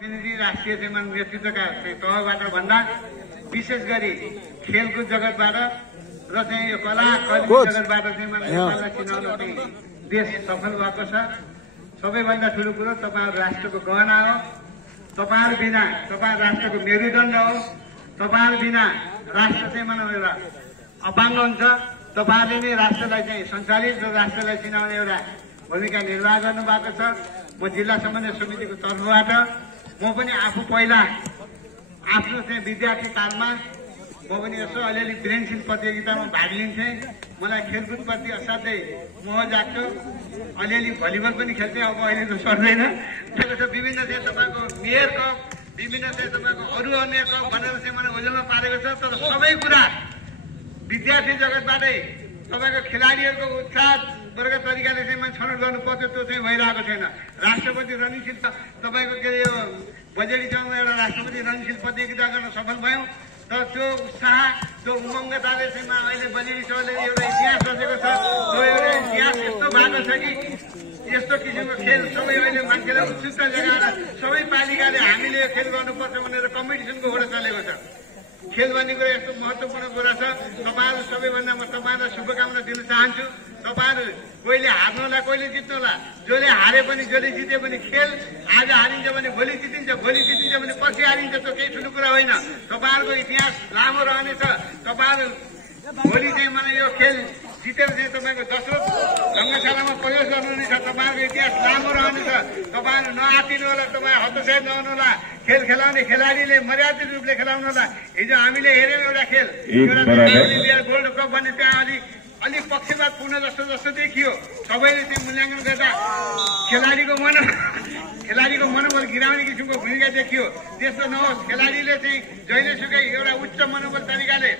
प्रतिनिधि राष्ट्रिय नेतृत्वका तहबाट भन्दा विशेष गरी खेलकुद जगतबाट र चाहिँ यो कला कलिग जगतबाट नेपाललाई चिनाउन चाहिँ देश सफल भएको छ। सबैभन्दा ठुलो कुरो तपाईहरु राष्ट्रको गहना हो। तपाईहरु बिना तपाईहरु राष्ट्रको मेरुदण्ड हो। तपाईहरु बिना राष्ट्र चाहिँ एउटा अपाङ्ग हुन्छ। तपाईहरुले नै राष्ट्रलाई चाहिँ सञ्चालित र राष्ट्रलाई चिनाउने एउटा भूमिका निर्वाह गर्नु भएको छ। म जिल्ला समन्वय समितिको तर्फबाट म पनि आफू पहिला आफ्नो चाहिँ विद्यार्थी कालमा म पनि यसो अलिअलि ब्रेनसिल प्रतियोगितामा भाग लिन्थेँ। मलाई खेलकुदप्रति असाध्यै मोह जाग्थ्यो। अलिअलि भलिबल पनि खेल्थेँ। अब अहिले त सर्दैन। विभिन्न चाहिँ तपाईँको मेयर कप, विभिन्न चाहिँ तपाईँको अरू अन्य कप भनेर चाहिँ मलाई ओझेलमा पारेको छ। तर सबै कुरा विद्यार्थी जगतबाटै तपाईँको खेलाडीहरूको उत्साह वर्ग तरिकाले चाहिँ मैले छनौट गर्नु पर्थ्यो। त्यो चाहिँ भइरहेको छैन। राष्ट्रपति रणनीतिशील तपाईँको के अरे यो बजेडीसँग एउटा राष्ट्रपति रणनीतिशील प्रतियोगिता गर्न सफल भयौँ। तर त्यो उत्साह त्यो उमङ्गताले चाहिँ अहिले बजेडी सभाले एउटा इतिहास रचेको छ। त्यो एउटा इतिहास यस्तो भएको छ कि यस्तो किसिमको खेल सबै अहिले मान्छेलाई उत्सुकता जगाएर सबै पालिकाले हामीले यो खेल गर्नुपर्छ भनेर कम्पिटिसनको कुरा चलेको छ। खेल भन्ने कुरा यस्तो महत्त्वपूर्ण कुरा छ। तपाईँहरू सबैभन्दा म तपाईँहरूलाई शुभकामना दिन चाहन्छु। तपाईँहरू कोहीले हार्नु होला, कोहीले जित्नु होला। जसले हारे पनि जसले जिते पनि खेल आज हारिन्छ भने भोलि जितिन्छ, भोलि जितिन्छ भने पछि हारिन्छ। त्यो केही ठुलो कुरा होइन। तपाईँहरूको इतिहास लामो रहनेछ। तपाईँहरू भोलि चाहिँ मलाई यो खेल जितेर चाहिँ तपाईँको दोस्रो रङ्गशालामा प्रवेश गर्नुहुनेछ। तपाईँहरूको इतिहास लामो रहनेछ। तपाईँहरू नआतिनु होला, तपाईँ हतोत्साहित नहुनु होला। खेल खेलाउने खेलाडीले मर्यादित रूपले खेलाउनु होला। हिजो हामीले हेऱ्यौँ एउटा खेल गोल्ड कप भन्ने त्यहाँ अलिक पक्षपात पूर्ण जस्तो देखियो। सबैले चाहिँ मूल्याङ्कन गर्दा खेलाडीको मनोबल गिराउने किसिमको भूमिका देखियो। त्यस्तो नहोस्। खेलाडीले चाहिँ जहिलेसुकै एउटा उच्च मनोबल तरिकाले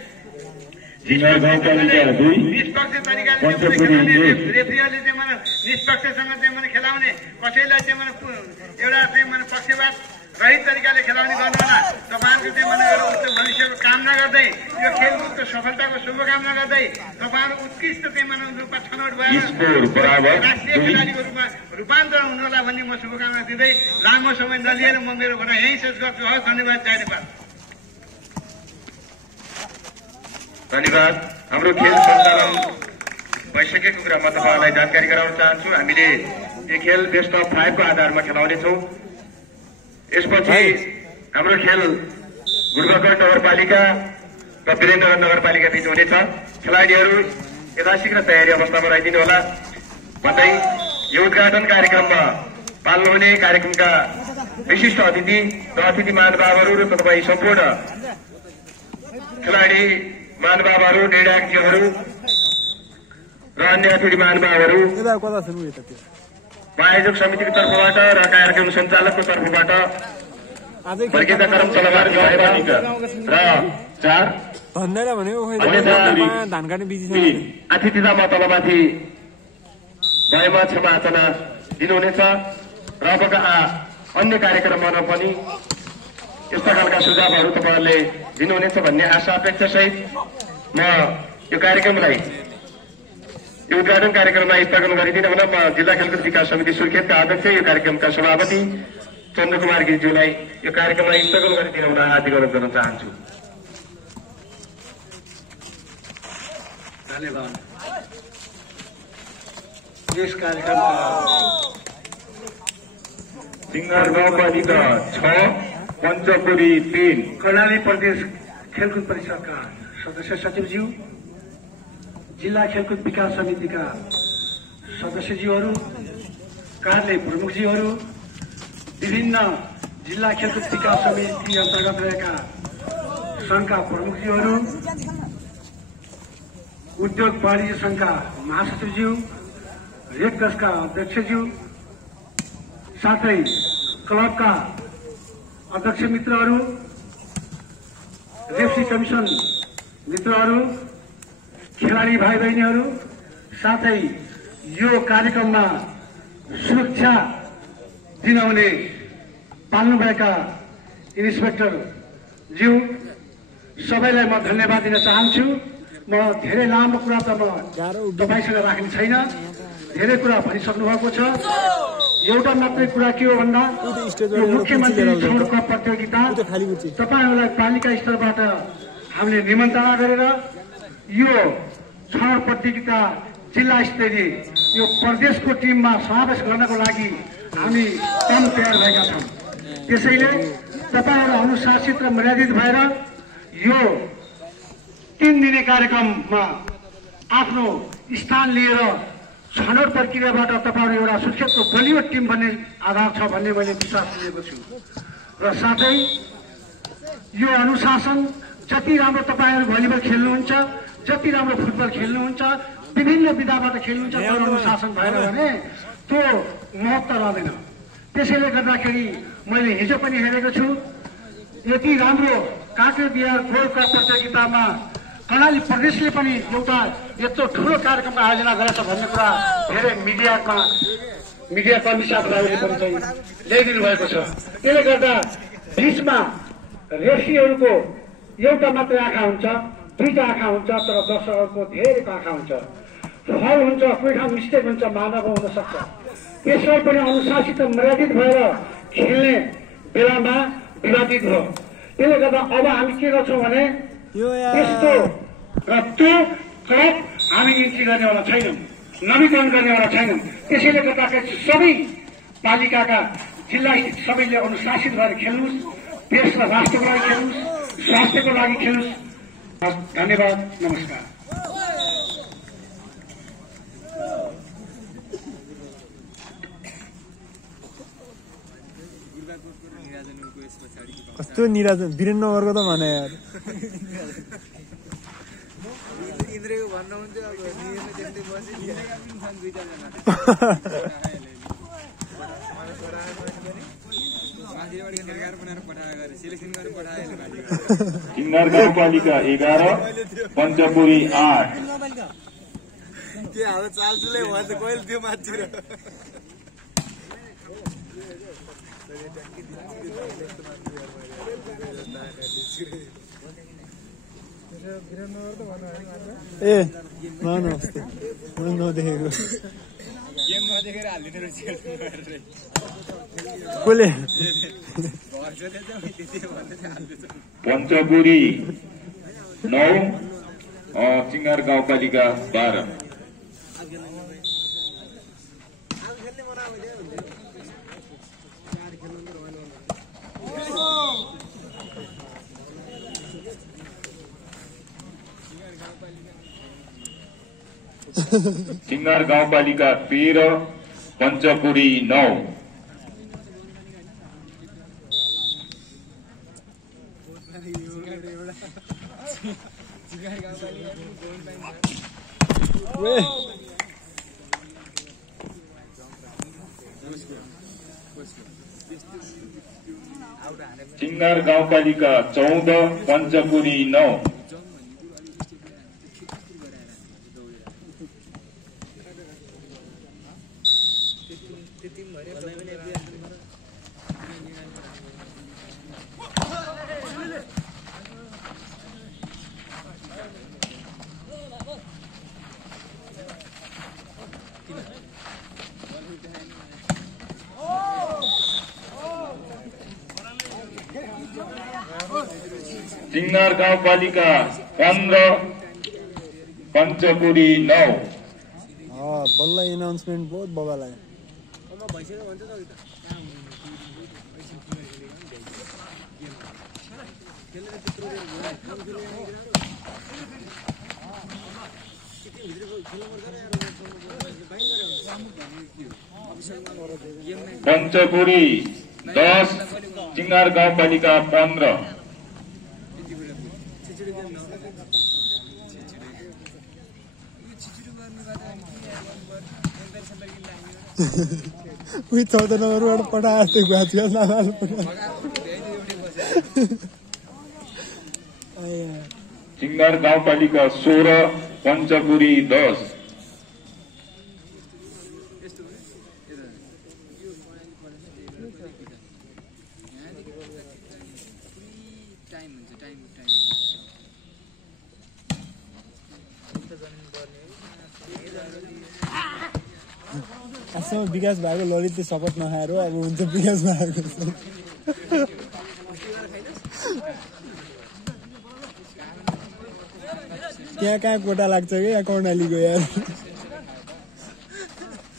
निष्पक्ष तरिकाले रेफ्रीहरूले चाहिँ मलाई निष्पक्षसँग चाहिँ मलाई खेलाउने, कसैलाई चाहिँ मलाई एउटा चाहिँ मलाई पक्षपात रहित तरिकाले खेलाउने गर्नु होला। तपाईँहरूको चाहिँ मलाई एउटा उच्च भविष्यको कामना गर्दै यो खेलकुदको सफलताको शुभकामना गर्दै तपाईँहरू उत्कृष्ट चाहिँ मानव रूपमा छनौट भएर राष्ट्रिय खेलाडीको रूपमा रूपान्तरण हुनु होला भन्ने म शुभकामना दिँदै लामो समय नलिएर म मेरो भनाइ यहीँ शेष गर्छु। हस्, धन्यवाद। जय नेपाल। धन्यवाद। हाम्रो खेल सञ्चालन भइसकेको कुरा म तपाईँहरूलाई जानकारी गराउन चाहन्छु। हामीले यो खेल बेस्ट अफ 5 को आधारमा खेलाउनेछौँ। यसपछि हाम्रो खेल गुडबकर नगरपालिका र वीरेन्द्रनगर नगरपालिका बीच हुनेछ। खेलाडीहरू यथाशीघ्र तयारी अवस्थामा रहिदिनु होला भन्दै यो उद्घाटन कार्यक्रममा पाल्नुहुने कार्यक्रमका विशिष्ट अतिथि र अतिथि महानुभावहरू र तपाईँ सम्पूर्ण खेलाडी महानुभावहरू, निर्णायकजीहरू र अन्य अतिथि महानुभावहरू आयोजक समितिको तर्फबाट र कार्यक्रम सञ्चालकको तर्फबाट वर्गीयता क्रम तलवार नगरपालिका र 4 अतिथितामा तलमाथि भएमा क्षमायाचना दिनुहुनेछ। र अबका अन्य कार्यक्रममा पनि यस्ता खालका सुझावहरू तपाईँहरूले दिनुहुनेछ भन्ने आशा अपेक्षा सहित म यो कार्यक्रमलाई यो उद्घाटन कार्यक्रमलाई स्थगन गरिदिन हुन म जिल्ला खेलकुद विकास समिति सुर्खेतका अध्यक्ष यो कार्यक्रमका सभापति चन्द्रकुमार गिरिज्यूलाई यो कार्यक्रमलाई स्थगन गरिदिन हुन अनुरोध गर्न चाहन्छु। धन्यवाद। यस कार्यक्रमका सिंहर गाउँपालिका 6 पञ्चपुरी 3 कर्णाली प्रदेश खेलकुद परिषदका सदस्य सचिवज्यू, जिल्ला खेलकुद विकास समितिका सदस्यज्यूहरू, कार्यालय प्रमुखज्यूहरू, विभिन्न जिल्ला खेलकुद विकास समिति अन्तर्गत रहेका संघका प्रमुखज्यूहरू, उद्योग वाणिज्य संघका महासचिवज्यू, रेड क्रसका अध्यक्षज्यू, साथै क्लबका अध्यक्ष मित्रहरू, रेफ्री कमिसन मित्रहरू, खेलाडी भाइ बहिनीहरू, साथै यो कार्यक्रममा सुरक्षा दिलाउने पाल्नुभएका इन्सपेक्टर ज्यू सबैलाई म धन्यवाद दिन चाहन्छु। म धेरै लामो कुरा त म तपाईसँग राख्ने छैन। धेरै कुरा भनिसक्नु भएको छ। एउटा मात्रै कुरा के हो भन्दा मुख्यमन्त्री छनौट प्रतियोगिता तपाईँहरूलाई पालिका स्तरबाट हामीले निमन्त्रणा गरेर यो छनौट प्रतियोगिता जिल्ला स्तरीय यो प्रदेशको टिममा समावेश गर्नको लागि हामी तयार भएका छौँ। त्यसैले तपाईँहरू अनुशासित र मर्यादित भएर यो 3 दिने कार्यक्रममा आफ्नो स्थान लिएर छनौट प्रक्रियाबाट तपाईँहरू एउटा सुर्खेत र बलियो टिम बन्ने आधार छ भन्ने मैले विश्वास लिएको छु। र साथै यो अनुशासन जति राम्रो तपाईँहरू भलिबल खेल्नुहुन्छ, जति राम्रो फुटबल खेल्नुहुन्छ, विभिन्न विधाबाट खेल्नुहुन्छ, तर अनुशासन भएन भने त्यो महत्त्व रहँदैन। त्यसैले गर्दाखेरि मैले हिजो पनि हेरेको छु, यति राम्रो काँक्रे बिहार गोल्ड कप प्रतियोगितामा कर्णाली प्रदेशले पनि एउटा यत्रो ठुलो कार्यक्रमको आयोजना गरेछ भन्ने कुरा धेरै मिडिया कर्मी साथीहरूले पनि चाहिँ ल्याइदिनु भएको छ। त्यसले गर्दा बिचमा रेफ्रीहरूको एउटा मात्रै आँखा हुन्छ, 2टा आँखा हुन्छ, तर दर्शकहरूको धेरैको आँखा हुन्छ। फल हुन्छ, कोही ठाउँ मिस्टेक हुन्छ, मानव हुन सक्छ। त्यसलाई पनि अनुशासित मर्यादित भएर खेल्ने बेलामा विवादित भयो। त्यसले गर्दा अब हामी के गर्छौँ भने त्यस्तो र त्यो क्रम हामी इन्ट्री गर्नेवाला छैनौँ, नवीकरण गर्नेवाला छैनौँ। त्यसैले गर्दाखेरि सबै पालिकाका जिल्ला सबैले अनुशासित भएर खेल्नुहोस्, देश र राष्ट्रको लागि खेल्नुहोस्, स्वास्थ्यको लागि खेल्नुहोस्। धन्यवाद, नमस्कार। कस्तो निराजन वीरेन्द्र नगरको त भने यार इन्द्रको भन्नुहुन्थ्यो अब नियमले त्यस्तै बसी सिंगार गाउँपालिका 11 पञ्चपुरी 8 के हाल चालचुलै भयो त कहिले त्यो मान्छे र ए नमस्ते नदेखेको कसले पञ्चपुरी 9 सिंगार गाउँपालिका 12 सिंगार गाउँपालिका 13 पञ्चपुरी 9 सिंगार गाउँपालिका 14 पञ्चपुरी 9 सिंगार गाउँपालिका 15 पञ्चपुरी 9 बल्ल एनाउन्समेन्ट बहुत बवाल आयो पञ्चपुरी 10 सिंगार गाउँपालिका 15 उही 14 नम्बरबाट पठाए जस्तै गएको सिंगार गाउँपालिका 16 पञ्चपुरी 10 आजसम्म विकास भएको ललितले सपोर्ट नखाएर अब हुन्छ विकास भएको त्यहाँ कहाँ कोटा लाग्छ कि यहाँ कर्णालीको यार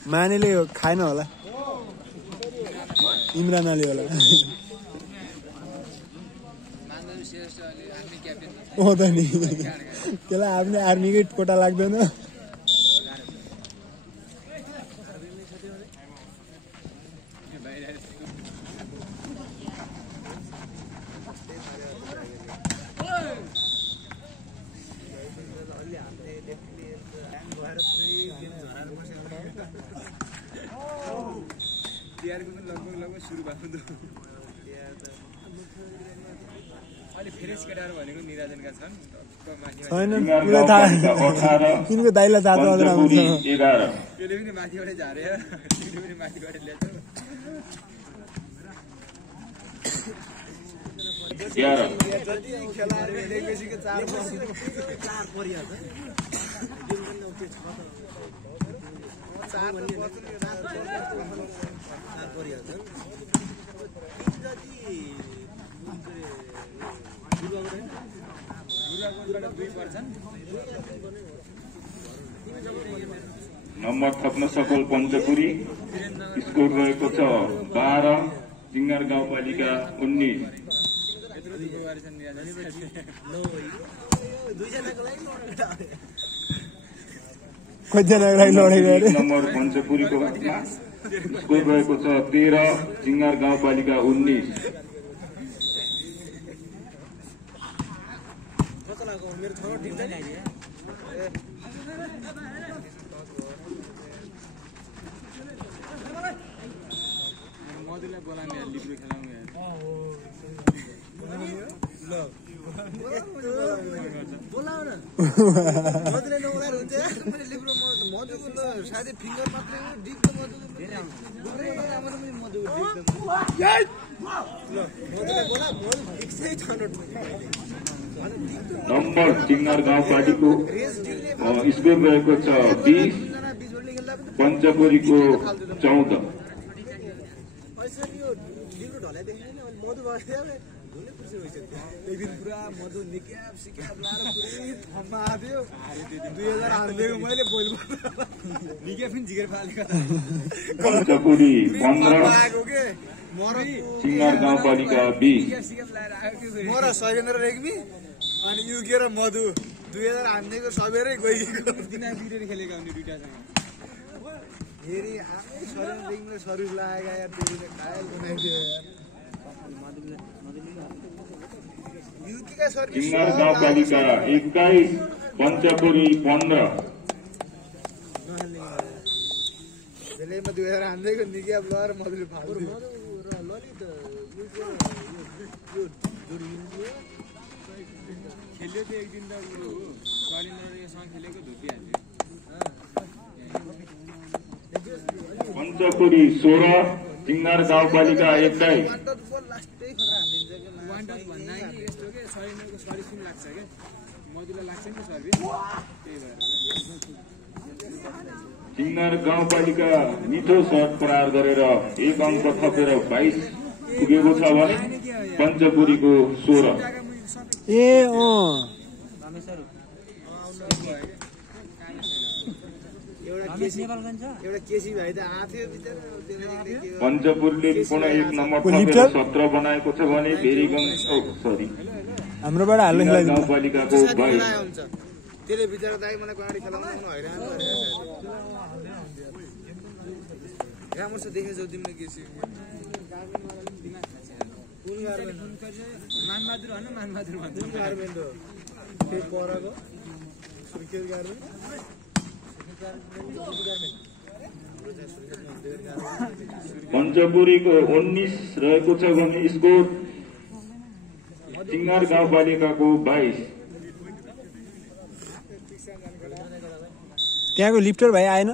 मानेले खाएन होला इमरानले होला हो त नि त्यसलाई आफ्नै आर्मीकै कोटा लाग्दैन तिनको दाइलाई जाँदा आउँछ नम्बर थप्न सफल पञ्चपुरी स्कोर रहेको छ 12 जिङ्गार गाउँपालिका 19 नम्बर पञ्चपुरीको स्कोर रहेको छ 13 जिङ्गार गाउँपालिका 19 नम्बर जिङ्गार गाउँपालिको स्कोर रहेको छ 20 पञ्चपुरीको 14 पञ्चपुरी 15 जिङ्गार गाउँपालिका 20 म र शैलेन्द्र रेग्मी अनि युके र मधु 2000 हान्नेको सबैरै गइएको खेलेका हुने दुईटासँग फेरि आमै शरीर रेग्मीले शरीर लागेका यार त्यसले खायल बनाइदियो जिङ्गार गाउँपालिका 21 पञ्चपुरी 15 बेलैमा 2000 हान्दैको निके अब लहर मधुले फाल्दियो खेल्यो त एक दिन त शैलेन्द्रसँग खेलेको धुपिहाल्यो पञ्चपुरी 16 जिङ्गार गाउँपालिका 21 जिङ्गार गाउँपालिका मिठो सर्ट प्रहार गरेर 1 अङ्क थपेर 22 पुगेको छ भने पञ्चपुरीको 16 पञ्चपुरले पुनः 1 नम्बर थपेर 17 बनाएको छ भने हाम्रोबाट हाल्नु गाउँपालिकाको 22 त्यसले बिचरा दाइ मलाई गाडी खेलाउनु हैरान राम्रो छ देखेछौ तिमीले केसी कुन गार्मेन्ट मानबहादुर भन्न मानबहादुर भन्छ कुन गार्मेन्ट हो त्यही परको सुर्खेत गार्मेन्ट पञ्चपुरीको 19 रहेको छ भने स्कोर जिङ्गार गाउँपालिकाको 22 त्यहाँको लिफ्टर भाइ आएन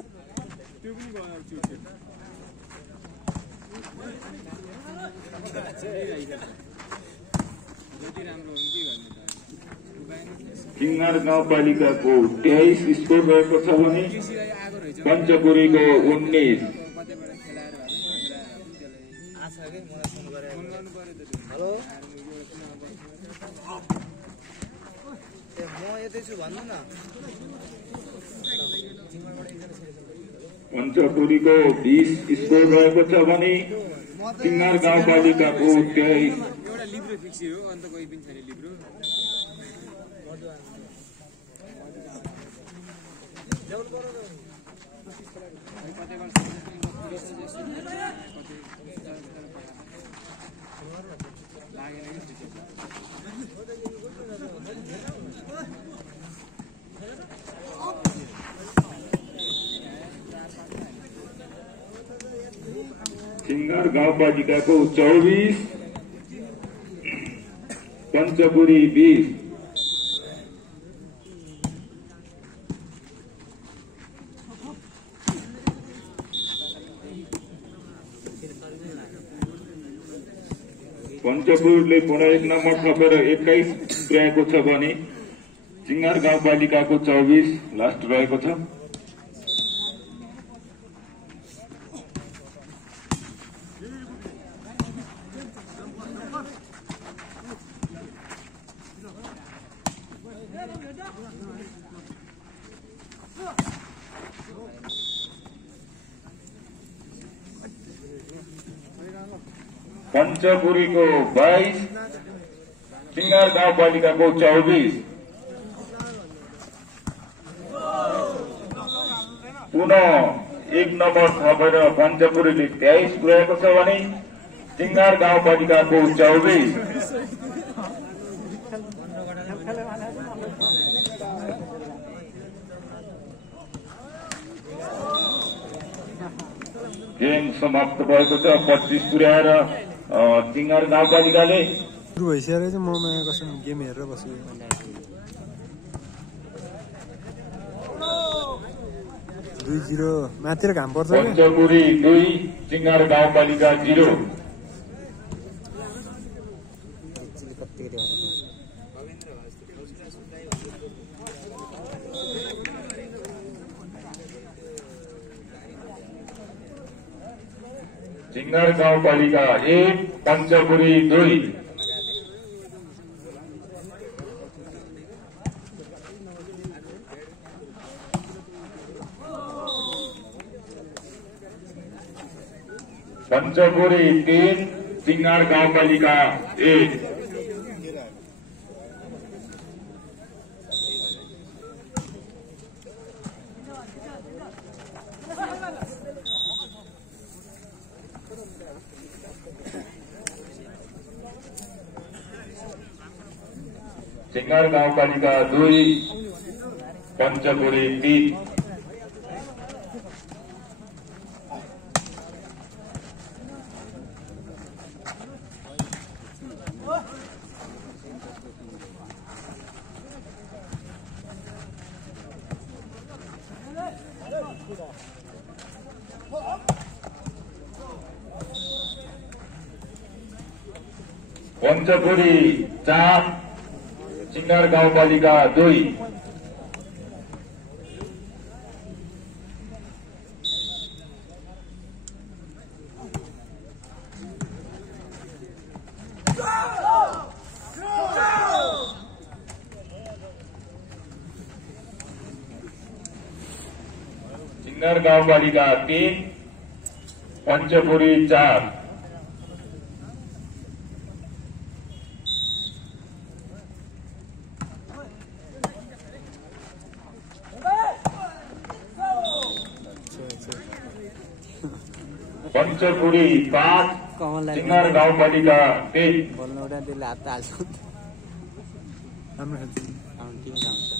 जिङ्गार गाउँपालिकाको 23 स्कोर रहेको छ भने पञ्चपुरीको 19 हेलो म यतै छु भन्नु न पञ्चपुरीको 20 स्कोर रहेको छ भने सिङ्गार गाउँपालिकाको 23 एउटा लिब्रो फिक्स हो अन्त कोही पनि छैन लिब्रो सिङ्गार गाउँपालिकाको 24 पञ्चपुरी 20 पञ्चपुरले पुनः 1 नम्बर थपेर 21 पुर्याएको छ भने सिङ्गार गाउँपालिकाको 24 लास्ट रहेको छ। पञ्चपुरीको 22 सिङ्गार गाउँपालिकाको 24 पुनः 1 नम्बर थपेर पञ्चपुरीले 23 पुर्याएको छ भने सिङ्गार गाउँपालिकाको 24 गेम समाप्त भएको छ 25 पुर्याएर सिङ्गार गाउँपालिकाले सुरु भइसकेर चाहिँ म नयाँ कसम गेम हेरेर बस्छु 2-0 मातिर घाम पर्छ पञ्चपुरी 2 सिङ्गार गाउँपालिका 0 सिङ्गार गाउँपालिका 1 पञ्चपुरी 2 पञ्चपुरी 3 सिङ्गार गाउँपालिका 1 सिङ्गार गाउँपालिका 2 पञ्चपुरी 3 पञ्चपुरी 4 सिङ्गार गाउँपालिका 2 सिङ्गार गाउँपालिका 3 पञ्चपुरी 4 पञ्चपुरी 5 सिङ्गार गाउँपालिका 3 बोल्नु एउटा त्यसले हात हाल्छ राम्रो खेल्छ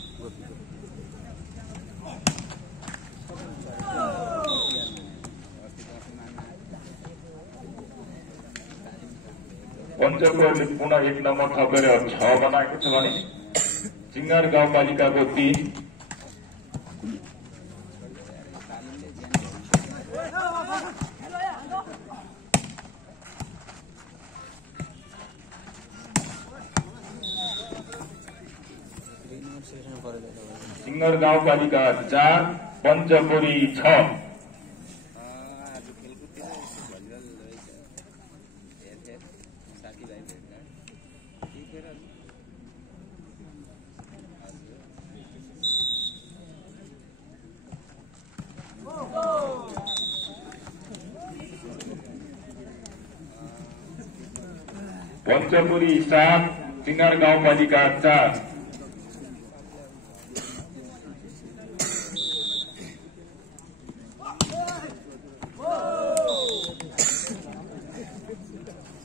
पञ्चपुरले पुनः 1 नम्बर थपेर 6 बनाएको छ भने सिङ्गार गाउँपालिकाको 3 सिङ्गार गाउँपालिका 4 पञ्चपुरी 6। पञ्चपुरी 7 सिंगार गाउँपालिका 4।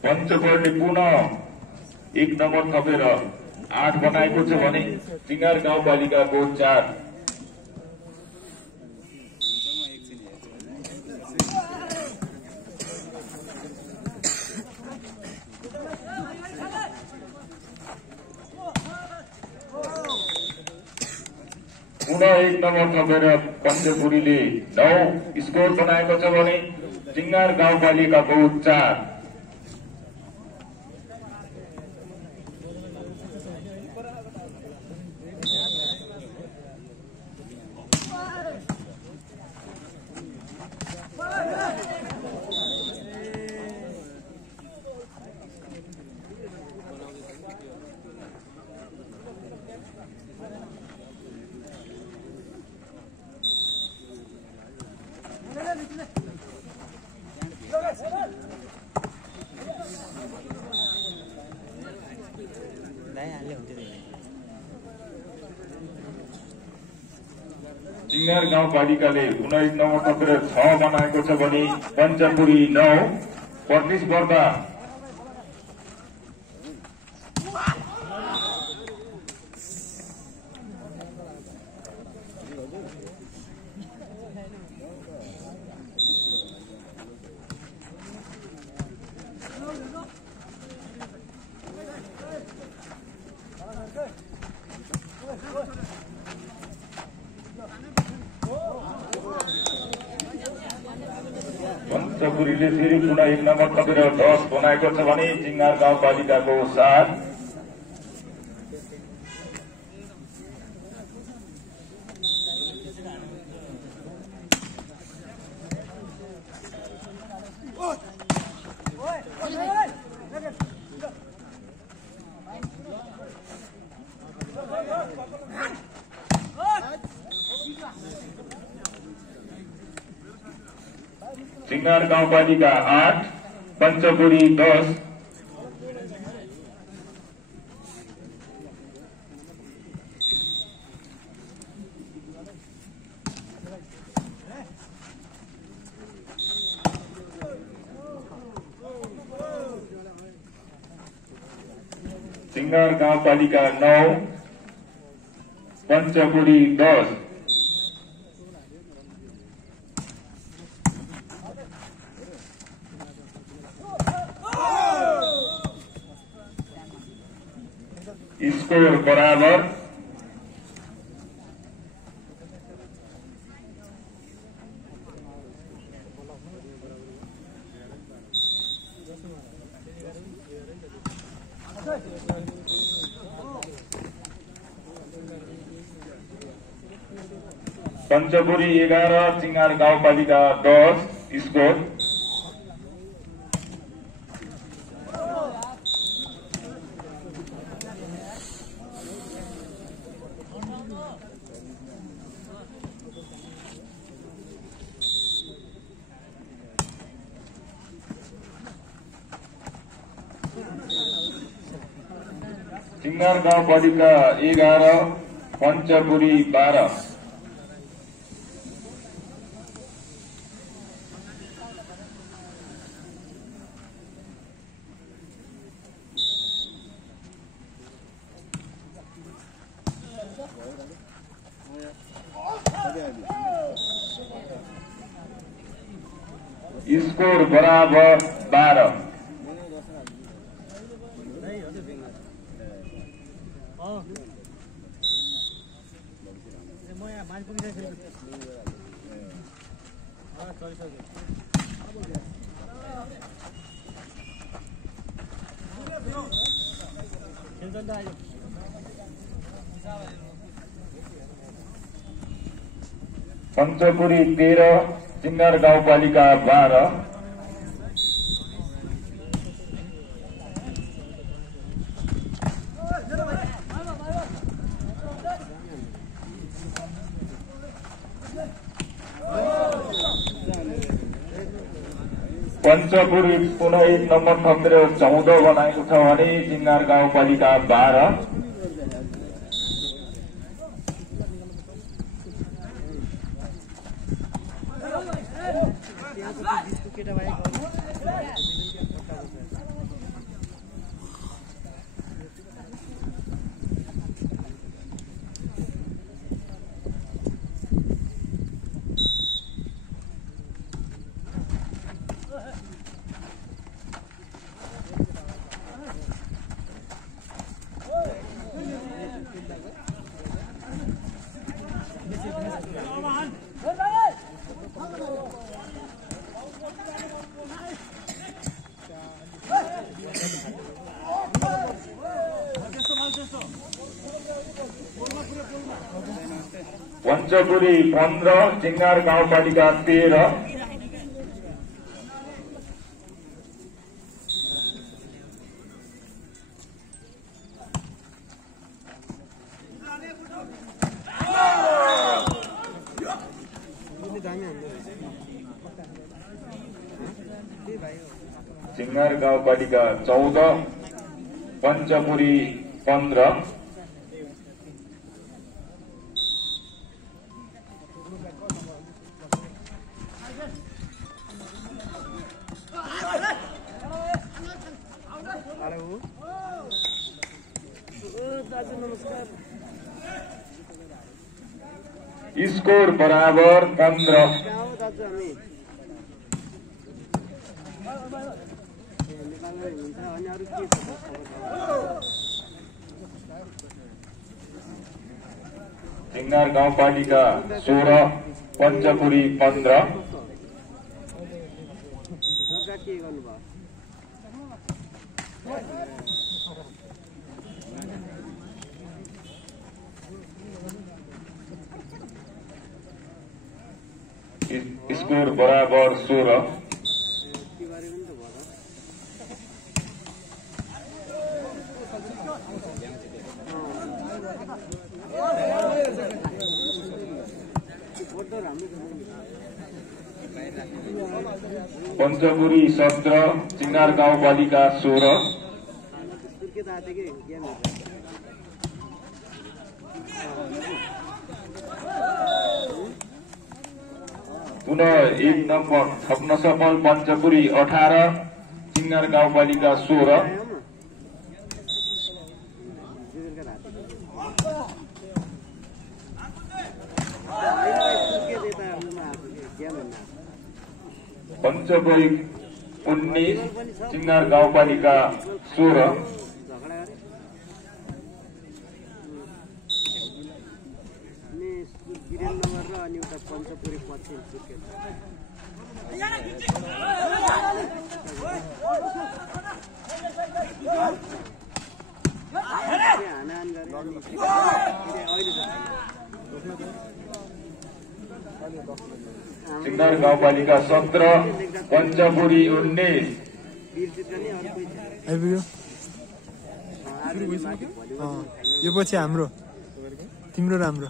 पञ्चपुरले पुनः 1 नम्बर थपेर 8 बनाएको छ भने सिंगार गाउँपालिकाको 4। पुनः 1 नम्बर थपेर पञ्चपुरीले 9 स्कोर बनाएको छ भने सिंगार गाउँपालिकाको 4। सिंगार गाउँपालिकाले 19 नम्बर थपेर 6 बनाएको छ भने पञ्चपुरी 9 प्रतिस्पर्धा। पञ्चपुरीले फेरि पुनः 1 नम्बर थपेर 10 बनाएको छ भने सिंगार गाउँपालिकाको 7। सिंगार गाउँपालिका 8 पञ्चपुरी 10। सिंगार गाउँपालिका 9 पञ्चपुरी 10। स्कोर बराबर। पञ्चपुरी 11 सिंगार गाउँपालिका 10 स्कोर। सिंगार गाउँपालिका 11 पञ्चपुरी 12। स्कोर बराबर 12। पञ्चपुरी 13 सिङ्गार गाउँपालिका 12 पञ्चपुरी पुनः 1 नम्बर थपेर 14 बनाएको छ भने सिङ्गार गाउँपालिका 12 पञ्चपुरी 15 सिङ्गार गाउँपालिका 13 सिङ्गार गाउँपालिका 14 पञ्चपुरी 15 स्कोर बराबर 15 सिङ्गार गाउँपालिका 16 पञ्चपुरी 15 स्कोर बराबर 16 पञ्चपुरी 17 सिङ्गार गाउँपालिका 16 पुनः 1 नम्बर थप्न सफल पञ्चपुरी 18 सिङ्गार गाउँपालिका 16 पञ्चपुरी 19 सिङ्गार गाउँपालिका 16 सिङ्गार गाउँपालिका 17 पञ्चपुरी 19 यो पछि हाम्रो तिम्रो राम्रो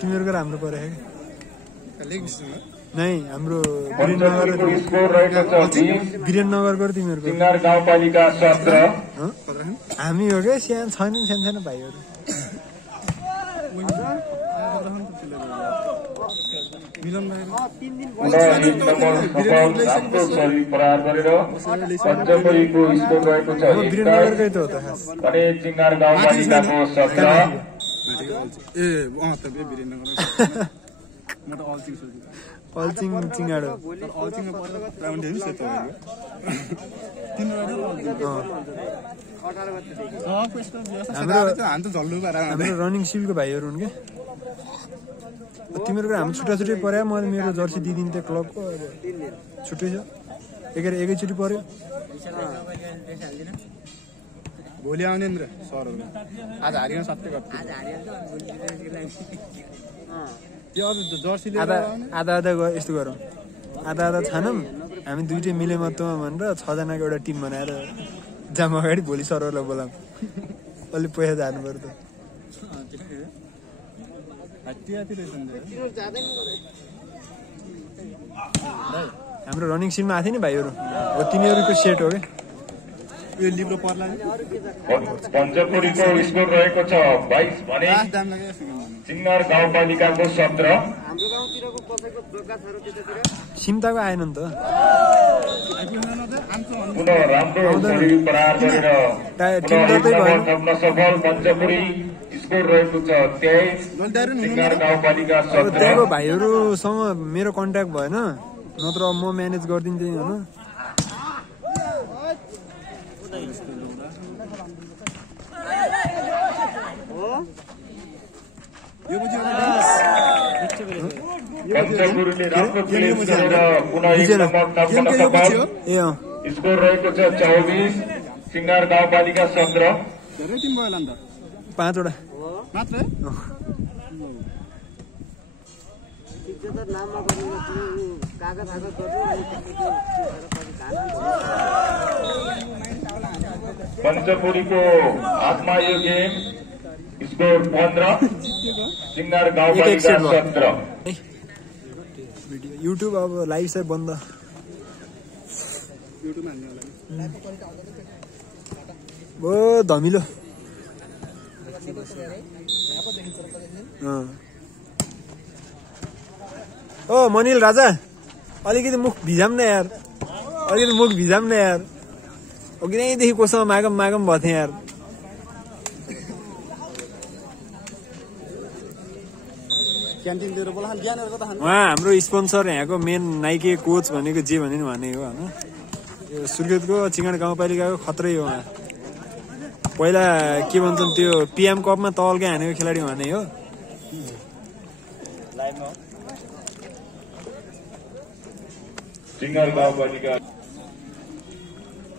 तिमीहरूको राम्रो पऱ्यो नै हाम्रो वीरेन्द्रनगरको तिमीहरूको सिङ्गार गाउँपालिका 17 हामी हो क्या सानो छैन सानो भाइहरू प्रहार गरेर पञ्चपुरीको स्कोर रहेको छ भने सिङ्गार गाउँपालिकाको 17 अल्चिङ चिङ्गाडो हाम्रो रनिङ सिलको भाइहरू हुन् क्या तिमीहरूको हाम्रो छुट्टा छुट्टै पर्यो मैले मेरो जर्सी दिइदिनु त्यो क्लबको छुट्टै छ एकैचोटि पर्यो भोलि आउने नि र सरहरू आज हारिन सत्य गर्छ आज हाल्यो त त्यो अझ जर्सी लिएर आधा आउने आधा आधा यस्तो गरौँ आधा आधा छानौँ हामी दुइटै मिले मतमा भनेर 6 जनाको एउटा टिम बनाएर जाम अगाडि भोलि सरहरूलाई बोलाऊँ अलि पैसा झार्नु पर्यो त हत्यातिर हाम्रो रनिङ सिनमा आएको थियो नि भाइहरू हो तिनीहरूको सेट हो क्या यो लिब्रो पर्ला नि पञ्चपुरीको स्कोर रहेको छ 22 भने दाम लाग्यो सिङ्गार गाउँपालिकाको 17 हाम्रो गाउँतिरको कसैको दोका छ र त्यतातिर सिमताको आएन नि त पुनः राम्रो शरीर प्रहार गरेर टिम पुनः गर्दै एक भयो नम्बर थप्न सफल पञ्चपुरी स्कोर रहेको छ 23 सिङ्गार गाउँपालिका अब 17 त्यहाँको भाइहरूसँग मेरो कन्ट्याक्ट भएन नत्र म म्यानेज गरिदिन्थेँ होइन यो पछि पञ्चपुरीले राम्रो प्ले गरेर पुनः एक नम्बर थप्न सफल ए अँ स्कोर रहेको छ 24 सिङ्गार गाउँपालिका 17 धेरै टिम भयो होला नि त 5 वटा मात्र ठिक छ त नाममा गर्नु कागज गर्नु अनि त्यहाँदेखि पञ्चपुरीको हातमा यो गेम स्कोर 15 सिङ्गार गाउँपालिका 17 युट्युब अब लाइभ चाहिँ बन्द युट्युबमा हाल्ने होला ओ धमिलो ओ मनिल राजा अलिकति मुख भिजाम न यार अलिकति मुख भिजाम न यार अघि नैदेखि कोसँग मागम मागम भएको थिएँ यार क्यान्टिन दिएर बोला बिहानहरुको त उहाँ हाम्रो स्पोन्सर यहाँको मेन नाइके कोच भनेको जे भने नि भनेको होइन यो सुर्खेतको चिङाड गाउँपालिकाको खत्रै हो उहाँ पहिला के भन्छन् त्यो पिएम कपमा तल्कै हानेको खेलाडी भने हो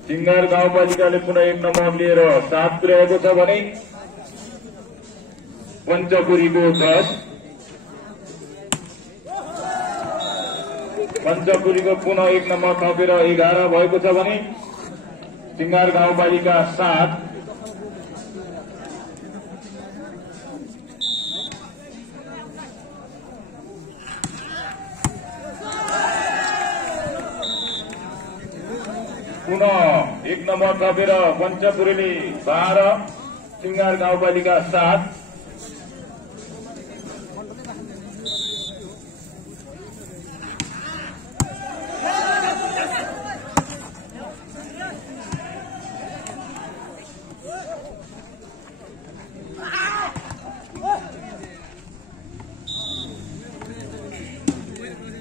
सिङ्गार गाउँपालिकाले पुनः एक नम्बर लिएर 7 पुर्याएको छ भने पञ्चपुरीको 10 पञ्चपुरीको पुनः एक नम्बर थपेर 11 भएको छ भने सिङ्गार गाउँपालिका 7 पुनः एक नम्बर थपेर पञ्चपुरीले 12 सिङ्गार गाउँपालिका 7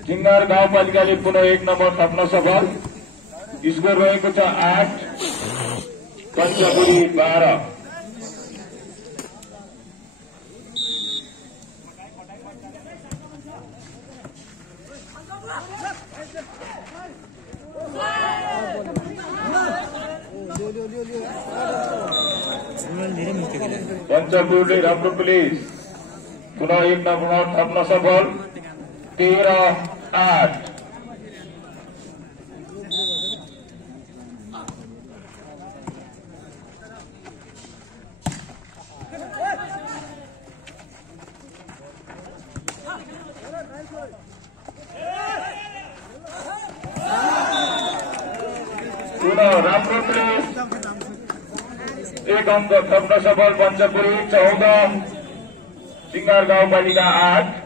सिङ्गार गाउँपालिकाले पुनः एक नम्बर थप्न सफल स्कोर रहेको छ 8 पञ्चपुरी 12 पञ्चपुरले राम्रो पुलिस पुनः एक नम्बर थप्न सफल 13-8 पुनः राम्रो पुलिस एक अङ्क थप्न सफल पञ्चपुरी 14 सिङ्गार गाउँपालिका 8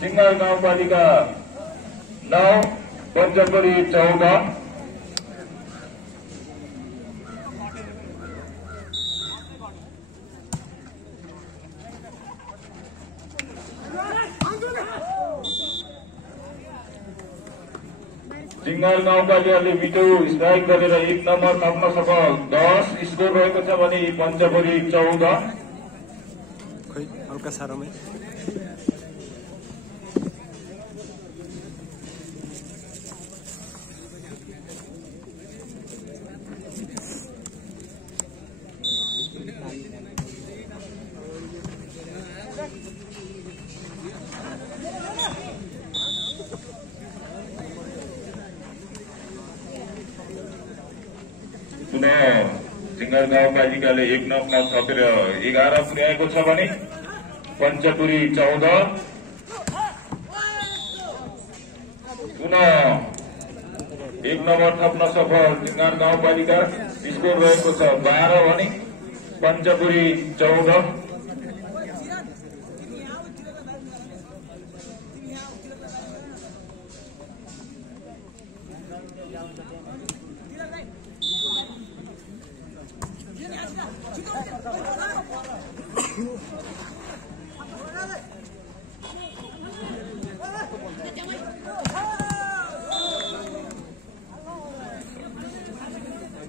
सिङ्गार गाउँपालिका 9 पञ्चपुरी 14 सिङ्गार सिङ्गार गाउँपालिकाले मिठो स्ट्राइक गरेर 1 नम्बर थप्न सफल 10 स्कोर रहेको छ भने पञ्चपुरी 14 खै हल्का साह्रोमै सिङ्गार गाउँपालिकाले 1 नम्बर थपेर 11 पुर्याएको छ भने पञ्चपुरी 14 पुनः 1 नम्बर थप्न सफल सिङ्गार गाउँपालिका स्कोर रहेको छ 12 भने पञ्चपुरी 14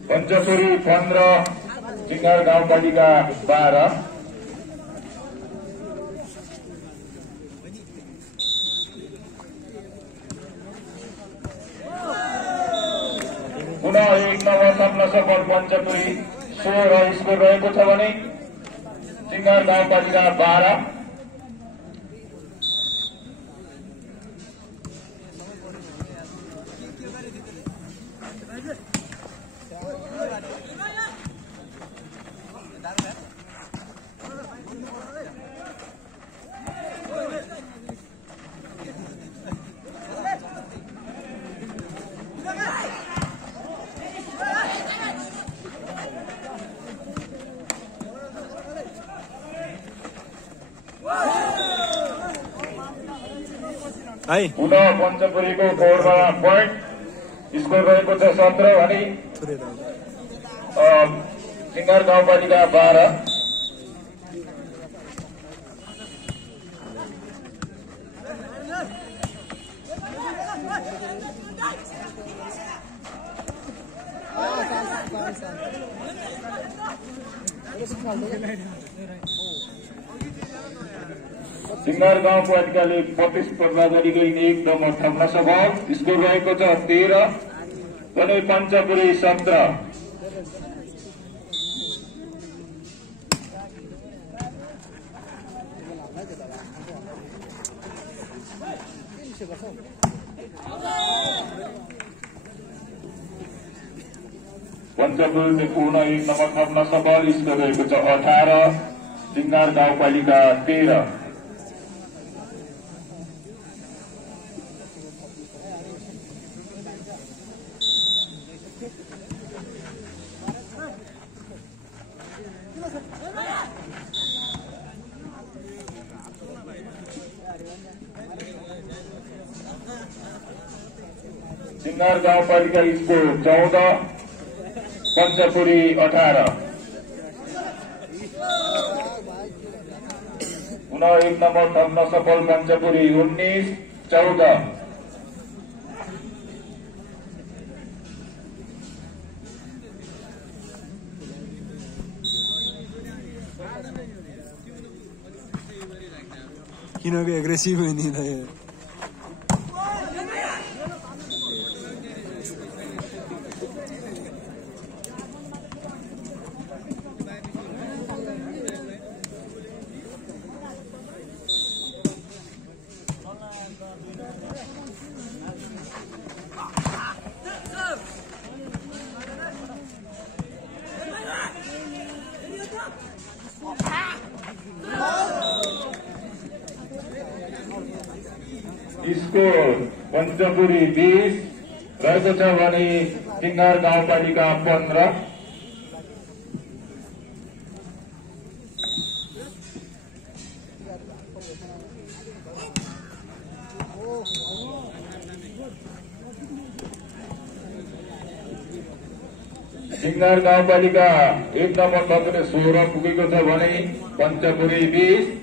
पञ्चपुरी 15 सिङ्गार गाउँपालिका 12 पुनः 1 नम्बर थप्न सफल पञ्चपुरी 16 स्कोर रहेको छ भने सिङ्गार गाउँपालिका 12 पुनः पञ्चपुरीको फोरमा पोइन्ट स्कोर रहेको छ 17 भने सिङ्गार गाउँपालिका 12 सिङ्गार गाउँपालिकाले 32 स्पर्धा गरी 1 नम्बर थप्न सफल स्कोर रहेको छ 13 भने पञ्चपुरी 17 पञ्चपुरी पूर्ण 1 नम्बर थप्न सफल स्कोर रहेको छ 18 सिङ्गार गाउँपालिका 13 सिङ्गार गाउँपालिका स्कोर 14 पञ्चपुरी 18 पुनः 1 नम्बर थप्न सफल पञ्चपुरी 19 14 किनको एग्रेसिभ हुने स्कोर पञ्चपुरी 20 रहेको छ भने सिङ्गार गाउँपालिका 15 सिङ्गार गाउँपालिका 1 नम्बर थपेर 16 पुगेको छ भने पञ्चपुरी 20 1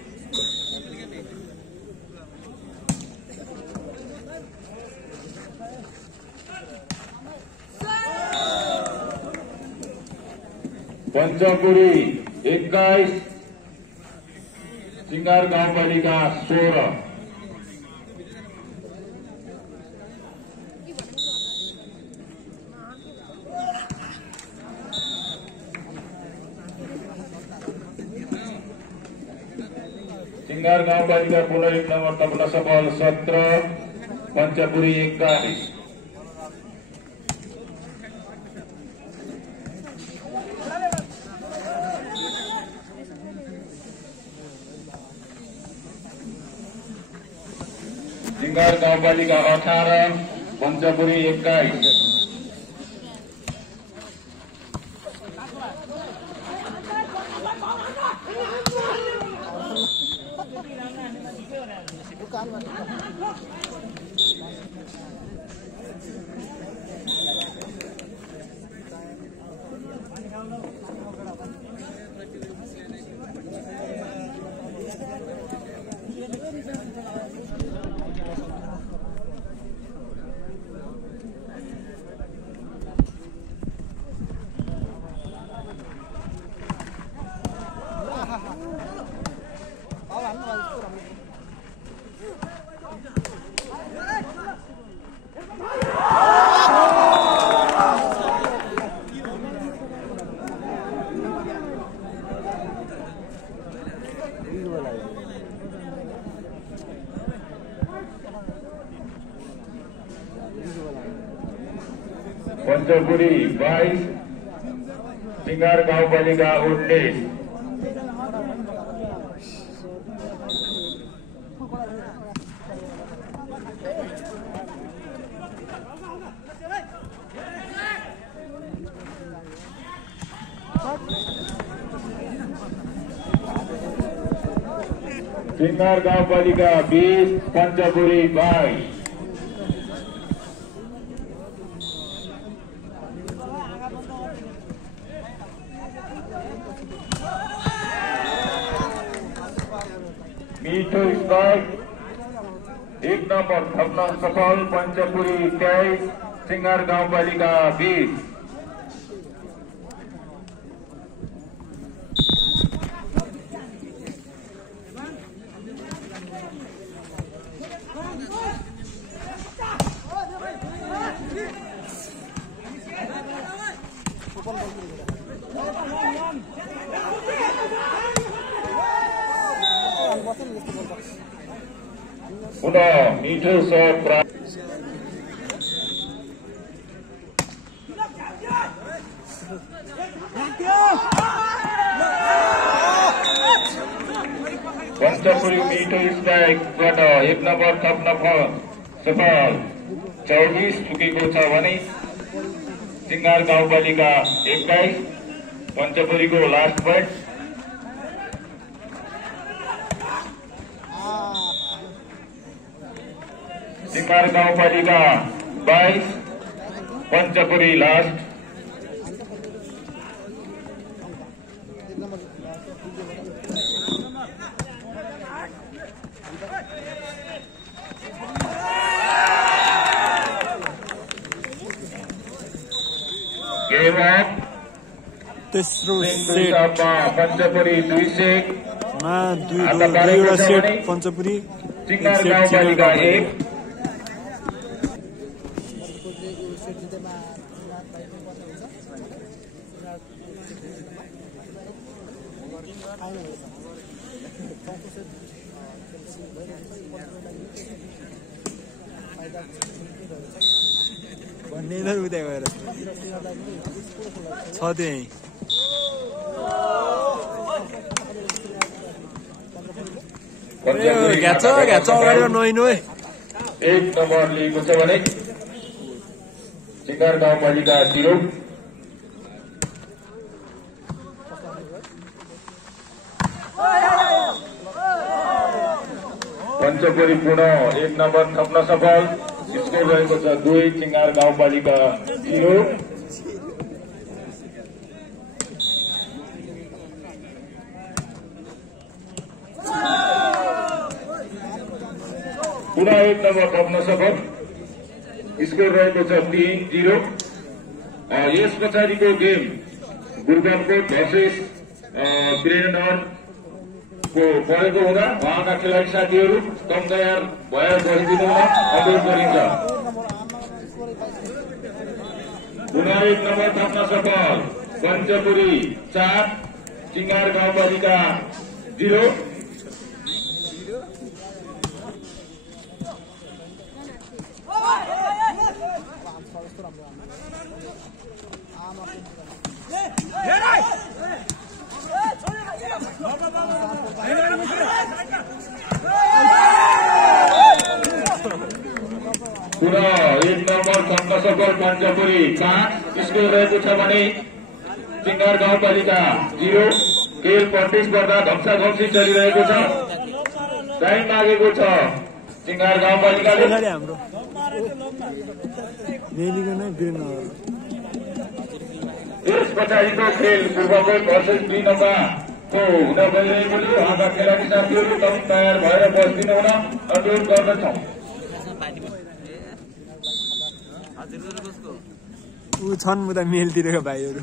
पञ्चपुरी 21, सिंगार गाउँपालिका 16। सिंगार गाउँपालिका पुनः 1 नम्बर तपन सफल 17, पञ्चपुरी 41। सिंगार गाउँपालिका 18, पञ्चपुरी 21। पञ्चपुरी 22, सिंगार गाउँपालिका 19। सिंगार गाउँपालिका 20, पञ्चपुरी 22। मिठो स्ट्राइक 1 नम्बर थप्न सफल, पञ्चपुरी 23, सिंगार गाउँपालिका 20। पुनः मिठो शट प्राप्त। पञ्चपुरी मिठो स्ट्राइकबाट 1 नम्बर थप्न सफल 24 पुगेको छ भने सिंगार गाउँपालिका 21, पञ्चपुरीको लास्ट पोइन्ट। सिंगार गाउँपालिका 22, पञ्चपुरी लास्ट। गेम अफ तेस्रो सेट पञ्चपुरी 200 मा दुईवटा सेट पञ्चपुरी, सिंगार गाउँपालिका 1। भन्ने उदय गएर छ त्यही घ्याच अगाडि नहिनु है। 1 नम्बर लिएको छ भने सिंगार गाउँपालिका 0। पञ्चपुरी पुनः 1 नम्बर थप्न सफल, स्कोर रहेको छ 2, सिंगार गाउँपालिका 0। पुनः 1 नम्बर थप्न सफल, स्कोर रहेको छ 3-0। यस पछाडिको गेम गुरुकोट भर्सेस वीरेन्द्रनगरको परेको हुँदा उहाँका खेलाडी साथीहरू कम तयार भएर गरिदिनु अनुरोध गरिन्छ। पुनः 1 नम्बर थप्न सफल पञ्चपुरी 4 चिङ्गार गाउँपालिका 0। पुनः 1 नम्बर थप्न सफल पञ्चपुरी 5 स्कोर रहेको छ भने चिङ्गार गाउँपालिका 0। खेल प्रतिस्पर्धा धम्साधम्सी चलिरहेको छ। टाइम मागेको छ चिङ्गार गाउँपालिकाले। हाम्रो मेलीको नै वीरेन्द्रनगर त्यस पछाडिको खेल पूर्वकोट भर्सेस वीरेन्द्रनगरको हुन गइरहेकोले उहाँका खेलाडी साथीहरू कम तयार भएर बसिदिनु हुन अनुरोध गर्दछौँ। ऊ छन् उता मेलतिरका भाइहरू।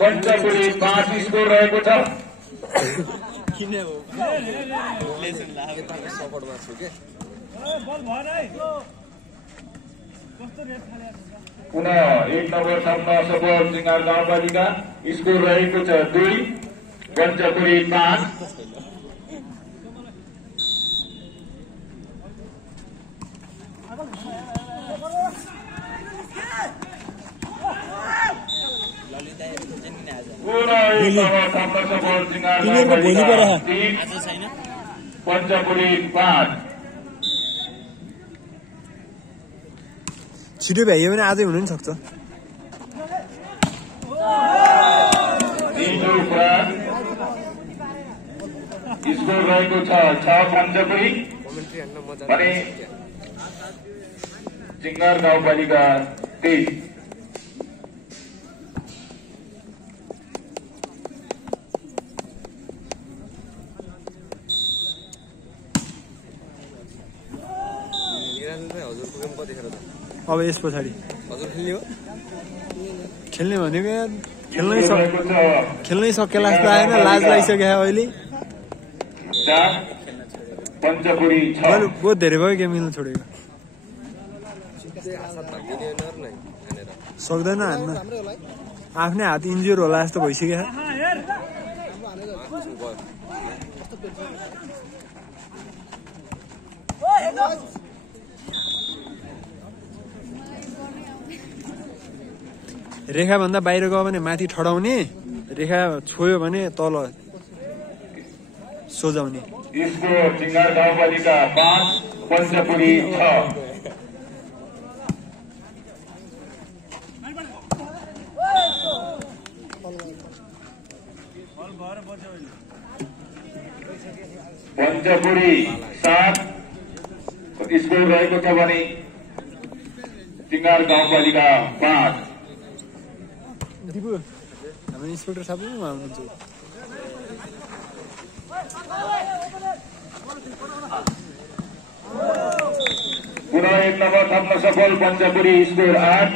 पञ्चपुरी 5 स्कोर रहेको छ। पुनः 1 नम्बर थप्न सफल चिङ्गार गाउँपालिका स्कोर रहेको छ 2 पञ्चपुरी 5। पञ्चपुरी 5 छिटो भ्याइयो भने आजै हुनु नि सक्छ। स्कोर रहेको छ 6 पञ्चपुरी भने चिङ्गार गाउँपालिका 23। अब यस पछाडि खेल्ने भनेको खेल्नै सकेला जस्तो आएन। लाज लागिसक्यो अहिले। बहुत धेरै भयो गेम खेल्नु छोडेको। सक्दैन हान्न। आफ्नै हात इन्ज्योर होला जस्तो भइसक्यो। रेखा भन्दा बाहिर गयो भने माथि ठडाउने, रेखा छोयो भने तल सोझाउने। चिङ्गार गाउँपालिका 5 पञ्चपुरी 6। पञ्चपुरी 7 स्कोर रहेको छ भने चिङ्गार गाउँपालिका 5। दिपु हाम्रो इन्सपेक्टर साहब पनि उहाँ हुनुहुन्छ। पुनः 1 नम्बर थप्न सफल पञ्चपुरी स्कोर 8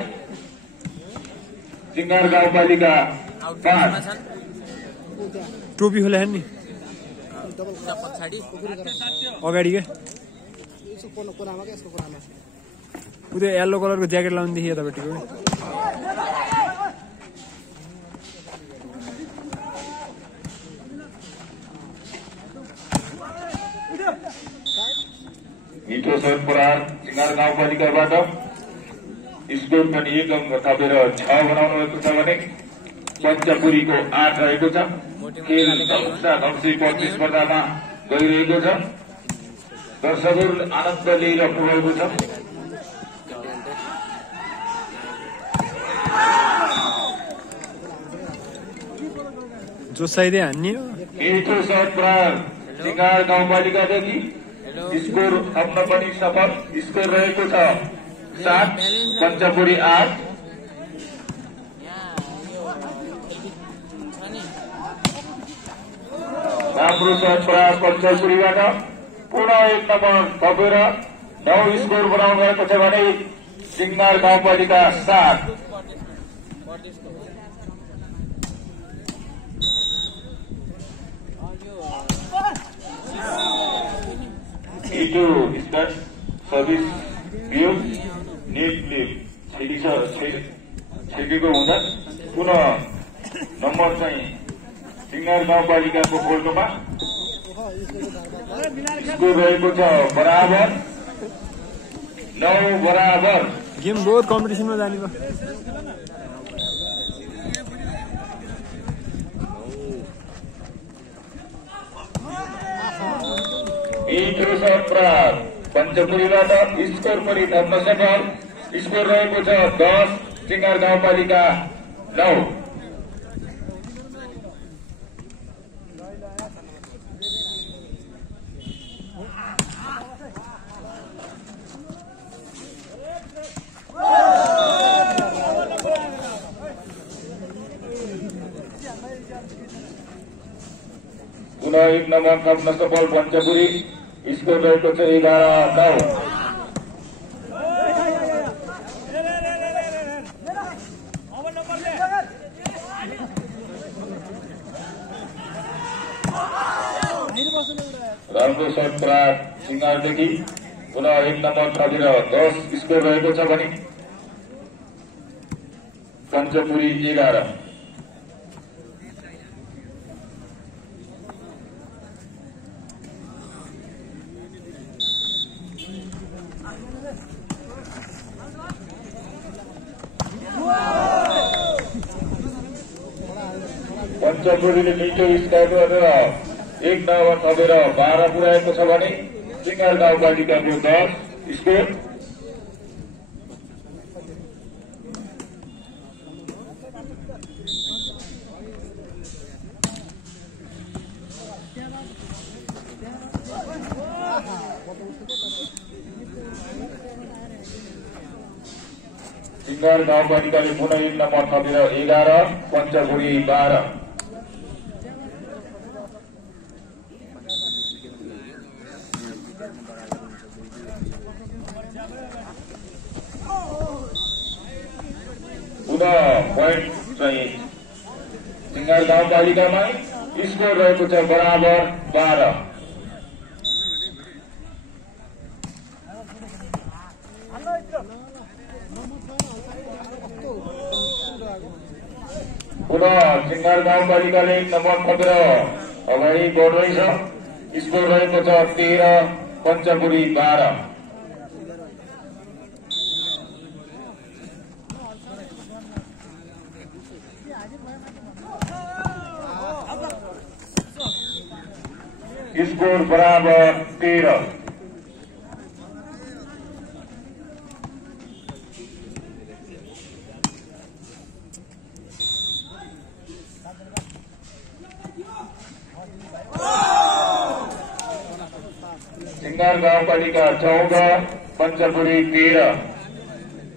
चिङ्गार गाउँपालिका 5। टोपी खोले नि अगाडि क्या उ त्यो येल्लो कलरको ज्याकेट लाउनु देखि यतापट्टिको। मिठो सर प्रहार चिङ्गार गाउँपालिकाबाट स्कोर पनि 1 अङ्क थपेर 6 बनाउनु भएको छ भने पञ्चपुरीको 8 रहेको छ। खेल धम्सी प्रतिस्पर्धामा गइरहेको छ। दर्शकहरू आनन्द लिइराख्नु भएको छ। जोसाइदै हान्ने हो। मिठो सर प्रहार चिङ्गार गाउँपालिकादेखि स्कोर थप्न पनि सफल। स्कोर रहेको छ 7 पञ्चपुरी 8। राम्रो सर प्रहार पञ्चपुरीबाट पुनः 1 नम्बर थपेर 9 स्कोर बनाउनु भएको छ भने सिंहमार गाउँपालिका 7। इटो स्टार्ट सर्भिस भ्यू नेटले छेकेको हुँदा पुनः नम्बर चाहिँ सिंहमार गाउँपालिकाको कोर्टमा स्कोर रहेको छ बराबर 9 बराबर। गेम बहुत कम्पिटिसनमा जाने भयो। पञ्चपुरीबाट स्कोर पनि थप्न सफल। स्कोर रहेको छ 10 सिंहमार गाउँपालिका 9। पुनः 1 नम्बर थप्न सफल पञ्चपुरी। स्कोर रहेको छ 11-9। राम्रो सर्ट प्राप्त सिंहमारदेखि। पुनः 1 नम्बर थपेर 10 स्कोर रहेको छ भने पञ्चपुरी 11। पञ्चपुरीले मिठो स्कोर गरेर 1 नम्बर थपेर 12 पुर्याएको छ भने सिंहमार गाउँपालिकाको 10 स्कोर। सिंहमार गाउँपालिकाले पुनः 1 नम्बर थपेर 11 पञ्चपुरी 12। पुनः पोइन्ट चाहिँ सिंहमार गाउँपालिकामा। स्कोर रहेको छ बराबर 12। पुनः सिंहमार गाउँपालिकाले 1 नम्बर थपेर अगाडि बढ्दैछ। स्कोर रहेको छ 13 पञ्चपुरी 12। स्कोर बराबर 13। सिंहमार गाउँपालिका 14 पञ्चपुरी 13।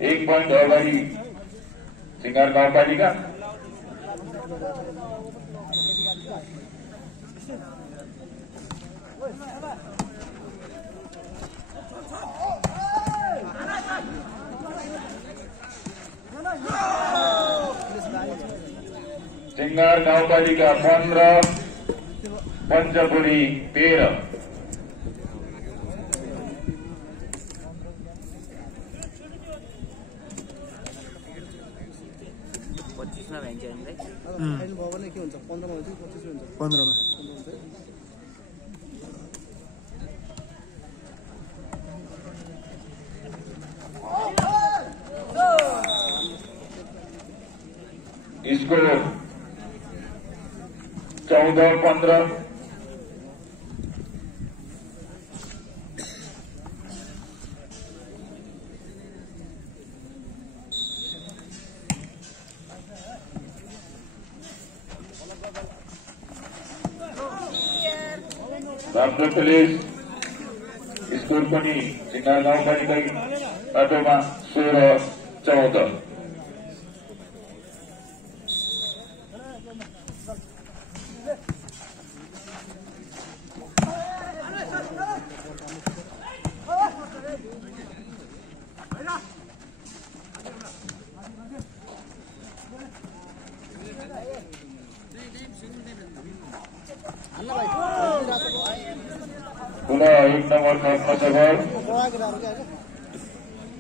1 पोइन्ट अगाडि सिंहमार गाउँपालिका। सिंहमार गाउँपालिका 15 पञ्चपुरी 13। भयो भने के हुन्छ 15 मा हुन्छ 25 हुन्छ 15 मा। स्कोर 14-15। राम्रो पुलिस स्कोर पनि सिंहमार गाउँपालिका बाटोमा 16-14। 1 नम्बर खर्चमा सफल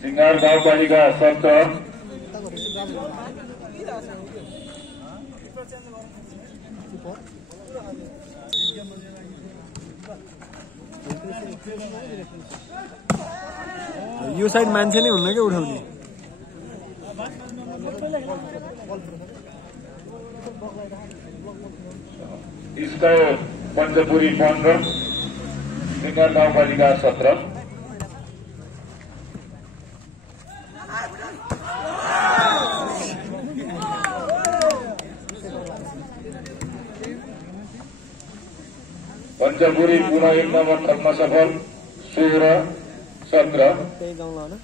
सिंगार गाउँपालिका 17 यो साइड मान्छे नै हुन्न के उठाउने स्काई पञ्चपुरी 15 सिंगार गाउँपालिका 17 पञ्चपुरी पुनः 1 नम्बर थपमा सफल 16-17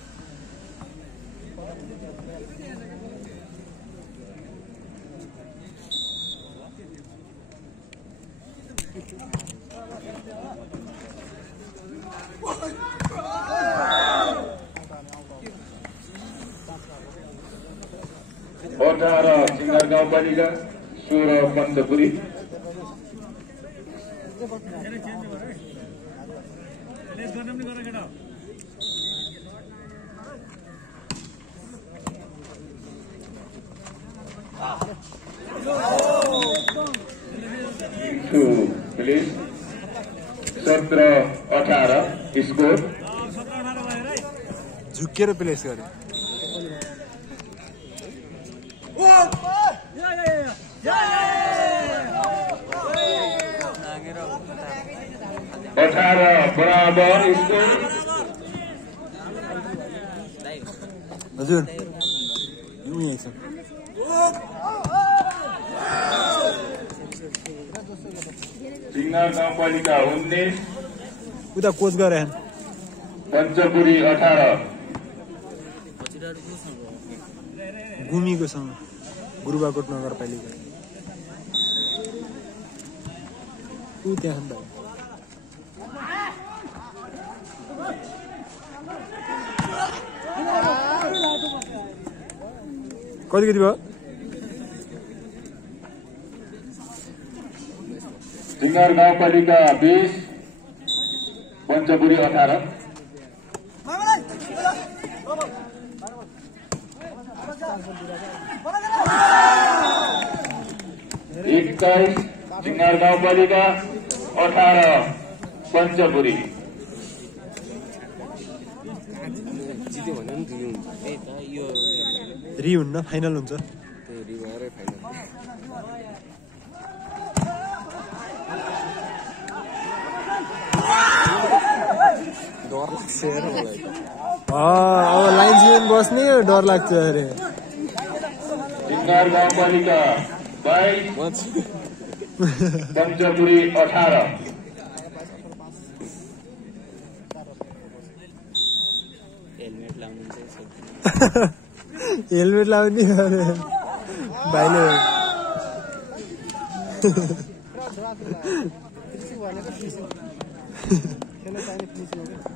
18 सिंगार गाउँपालिका 16 पञ्चपुरी प्लिज 17-18 स्कोर झुकेर प्लेस गरे 18 बराबर स्कोर हजुर यही छ सिंगार गाउँपालिका 19 उता कोच गरे पञ्चपुरी 18 गुमीको सँग गुरुबाकोट नगरपालिका ऊ त्यहाँ कति भयो सिंगार गाउँपालिका 20 पञ्चपुरी 18 21 सिंगार गाउँपालिका 18 पञ्चपुरी रि हुन्न फाइनल हुन्छ अब लाइन्सम्यान बस्ने डर लाग्छ अरे सिंगार गाउँपालिका 22 पञ्चपुरी 18 हेलमेट लाउने भाइले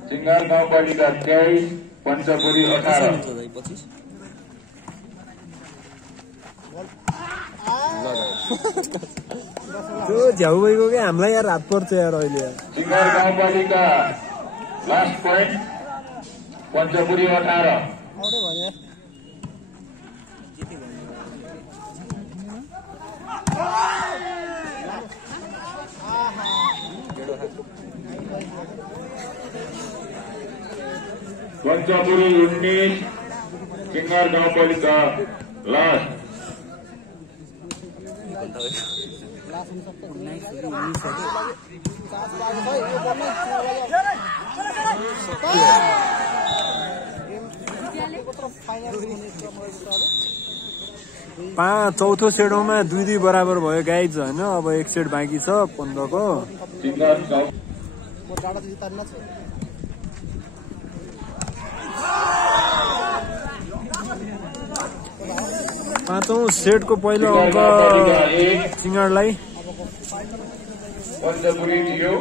सिंगार गाउँपालिका 23 पञ्चपुरी 18 त्यो झ्याउ भइगयो क्या हामीलाई यार हात पर्छ यार अहिले सिंगार गाउँपालिका लास्ट पोइन्ट पञ्चपुरी 18 पञ्चपुरी 19 सिंगार गाउँपालिका लास्ट चौथो सेडमा 2-2 बराबर भयो गाइज होइन अब एक सेट बाँकी छ 15 को पाँचौं सेटको पहिलो अङ्क सिंगारलाई पञ्चपुरी थियो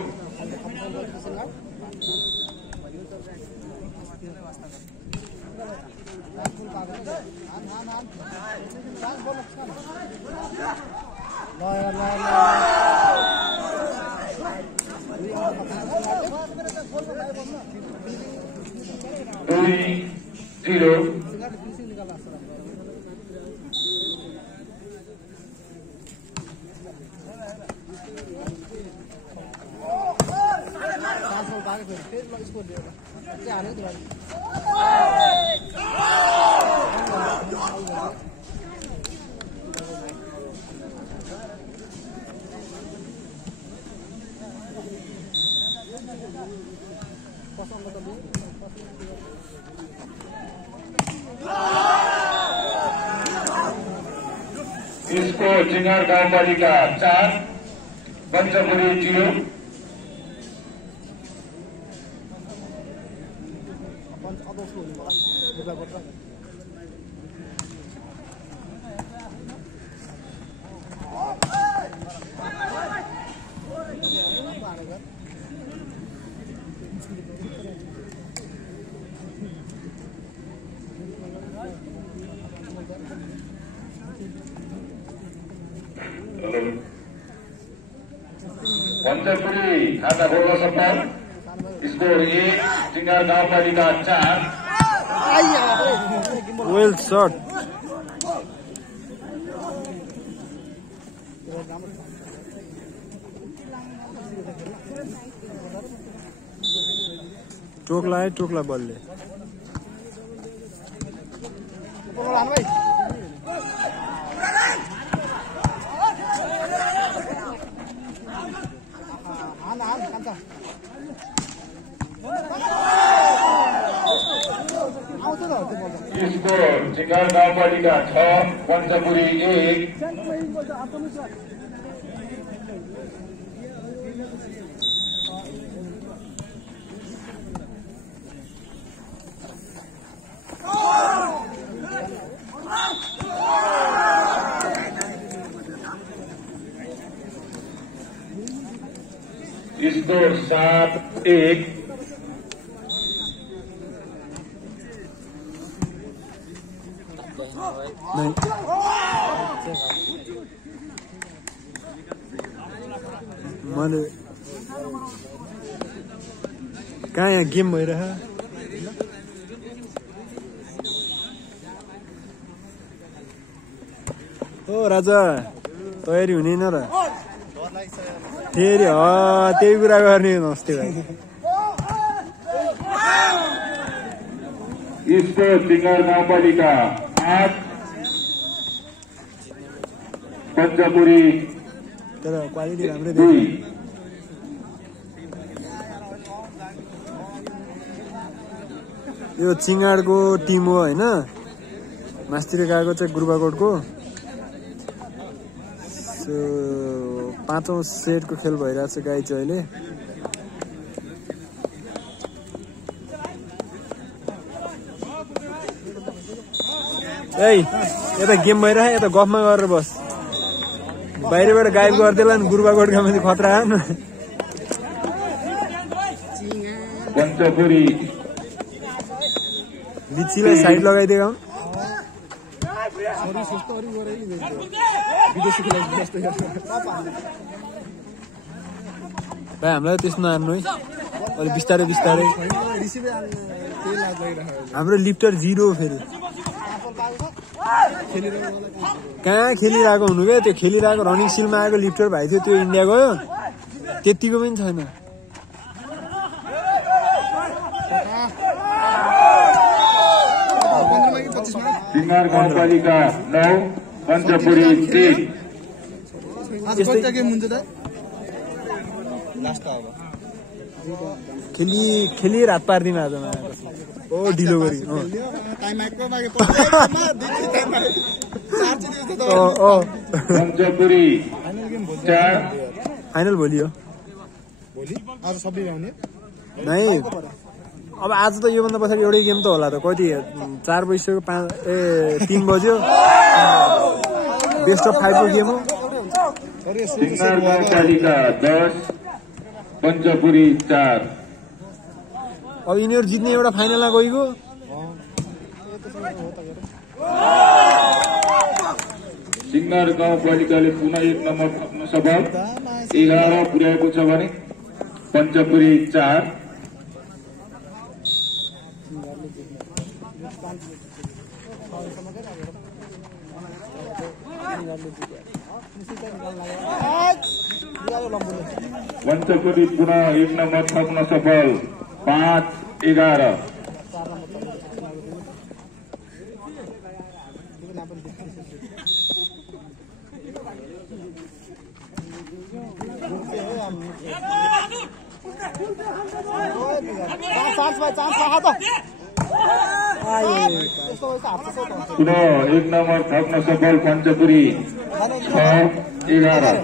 2-0 इसको चिंगार गाउँपालिका 4 पञ्चपुरी 0 पञ्चपुरी खाता खोल्न सक्छौँ स्कोर 1 चिंगार गाउँपालिका 4 वेल शट टोक्ला बलले स्कोर चिंगार गाउँपालिका 6 पञ्चपुरी 1 स्कोर 7-1 नहीं मैले कहाँ यहाँ गेम भइरह ओ राजा तयारी हुने न र फेरि त्यही कुरा गर्ने नस्ते भाइ स्कोर चिंगार गाउँपालिका 8 पञ्चपुरी तर क्वालिटी राम्रै 2 यो चिङ्गाडको टिम हो होइन मास्तिर गएको चाहिँ गुरुबाकोटको सो 5औं सेटको खेल भइरहेको छ गाई चाहिँ अहिले ए यता गेम भइरह यता गफमा गरेर बस बाहिरबाट गाइड गरिदेला नि गुरुबाकोटका माथि खतरा आयो न पञ्चपुरी लिचीलाई साइड लगाइदियो भाइ हामीलाई त्यस्तो नहान्नु है अलि बिस्तारै बिस्तारै हाम्रो लिफ्टर 0 फेरि कहाँ खेलिरहेको हुनु क्या त्यो खेलिरहेको रनिङ सिलमा आएको लिफ्टर भाइ थियो त्यो इन्डिया गयो त्यतिको पनि छैन चिंगार गाउँपालिका 9 पञ्चपुरी 1 खेली रात पारिदिनु आज ओ ढिलो गरी पञ्चपुरी 4 फाइनल भोलि हो नै अब आज त योभन्दा पछाडि एउटै गेम त होला त कति 4 बजिसक्यो 3 बज्यो बेस्ट अफ 5 को गेम हो चिंगार गाउँपालिका 10 पञ्चपुरी 4 अब यिनीहरू जित्ने एउटा फाइनलमा गइगयो चिंगार गाउँपालिकाले पुनः 1 नम्बर थप्न सफल 11 पुर्याएको छ भने पञ्चपुरी 4 पञ्चकोटी पुनः 1 नम्बर थप्न सफल 5-11। पुनः 1 नम्बर थप्न सफल पञ्चपुरी 6-11।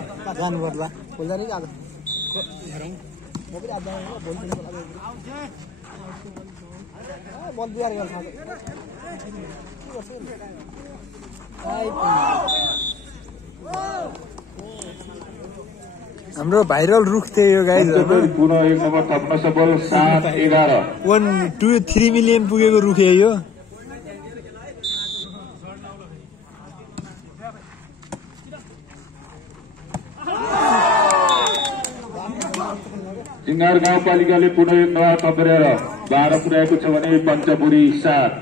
हाम्रो भाइरल रुख थियो यो गाइज पुनः 1 नम्बर थप्न सफल 7-11। 1-2-3 मिलियन पुगेको रुख यो। सिंगार गाउँपालिकाले पुनः 1 नम्बर थपेर 12 पुर्याएको छ भने पञ्चपुरी 7।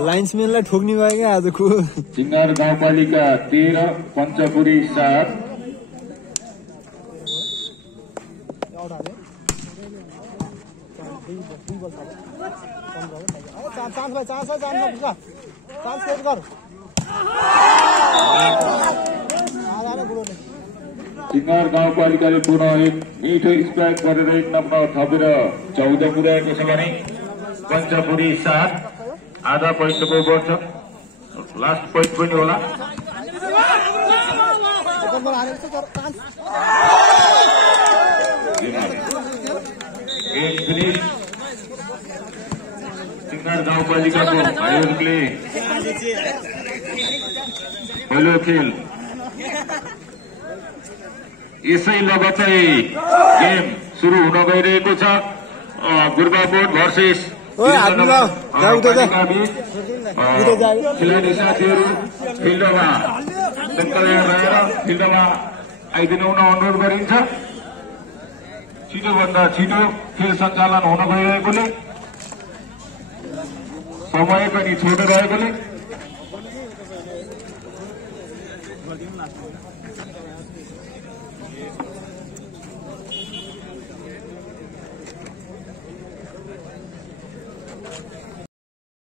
लाइन्सम्यानलाई ठोक्ने भयो क्या आजको। सिंगार गाउँपालिका 13 पञ्चपुरी 7। सिंगार गाउँपालिकाले पुनः 1 मिठो स्ट्राइक गरेर 1 नम्बर थपेर 14 पुर्याएको छ भने पञ्चपुरी 7। आधा पोइन्टको ओभर छ, लास्ट पोइन्ट पनि होला। सिंगार गाउँपालिकाको भाइहरूले पहिलो खेल यसै लगतै गेम सुरु हुन गइरहेको छ। गुर्बा बोर्ड भर्सेस खेलाडी साथीहरू फिल्डमा तयार रहेर फिल्डमा आइदिनु अनुरोध गरिन्छ। छिटोभन्दा छिटो खेल सञ्चालन हुन गइरहेकोले समय पनि छोटो रहेकोले